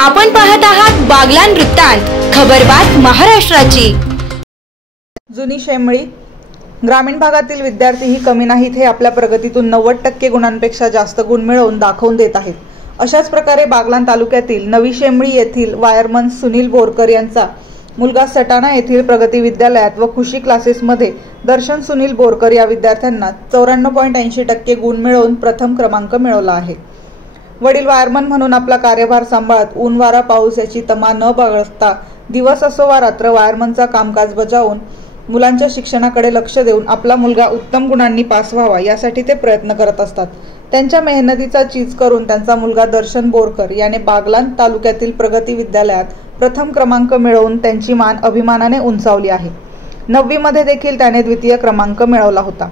आपण पाहत आहात बागलाण वृत्तांत, खबरबात महाराष्ट्राची। जुनी शेमळी ग्रामीण भागातील विद्यार्थीही कमी नाहीत। हे आपल्या प्रगतीतून 90% गुणांपेक्षा जास्त गुण मिळवून दाखवून देत आहेत। अशाच प्रकारे बागलाण तालुक्यातील नवी शेमळी येथील वायरमन सुनील बोरकर यांचा मुलगा सटाणा येथील प्रगती विद्यालयात व खुशी क्लासेसमध्ये दर्शन सुनील बोरकर या विद्यार्थ्यांना 94.80% गुण मिळवून प्रथम क्रमांक मिळवला आहे। वडील वायरमन म्हणून आपला कार्यभार सांभाळत ऊन वारा पाऊस याची तमा न बाळगता दिवस असो वा रात्र वायरमनचा कामकाज बजावून मुलांच्या शिक्षणाकडे लक्ष देऊन आपला मुलगा उत्तम गुणांनी पास व्हावा यासाठी ते प्रयत्न करत असतात। त्यांच्या मेहनतीचा चीज करून त्यांचा मुलगा दर्शन बोरकर याने बागलाण तालुक्यातील प्रगती विद्यालयात प्रथम क्रमांक मिळवून त्यांची मान अभिमानाने उंचावली आहे। 9वी मध्ये देखील त्याने द्वितीय क्रमांक मिळवला होता।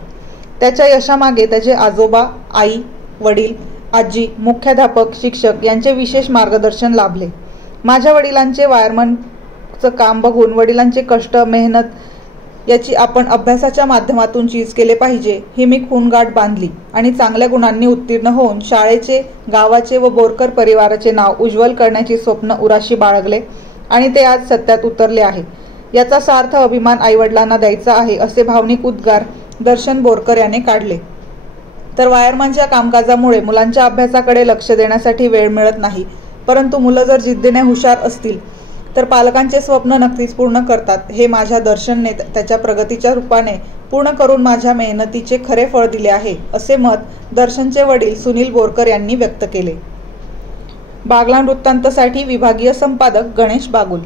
त्याच्या यशामागे त्याचे आजोबा, आई, वडील, आजी, मुख्याध्यापक, शिक्षक यांचे विशेष मार्गदर्शन लाभले। माझ्या वडिलांचे वायरमनचं काम बघून वडिलांचे कष्ट मेहनत याची आपण अभ्यासाच्या माध्यमातून चीज केले पाहिजे ही मी खूणगाठ बांधली आणि चांगल्या गुणांनी उत्तीर्ण होऊन शाळेचे, गावाचे व बोरकर परिवाराचे नाव उज्ज्वल करण्याचे स्वप्न उराशी बाळगले आणि ते आज सत्यात उतरले आहे। याचा सार्थ अभिमान आईवडिलांना द्यायचा आहे असे भावनिक उद्गार दर्शन बोरकर याने काढले। तर वायरमनच्या कामकाजामुळे मुलांच्या अभ्यासाकडे लक्ष देण्यासाठी वेळ मिळत नाही, परंतु मुलं जर जिद्दीने हुशार असतील तर पालकांचे स्वप्न नक्कीच पूर्ण करतात। हे माझ्या दर्शनने त्याच्या प्रगतीच्या रूपाने पूर्ण करून माझ्या मेहनतीचे खरे फळ दिले आहे असे मत दर्शनचे वडील सुनील बोरकर यांनी व्यक्त केले। बागलाण वृत्तांतसाठी विभागीय संपादक गणेश बागुल।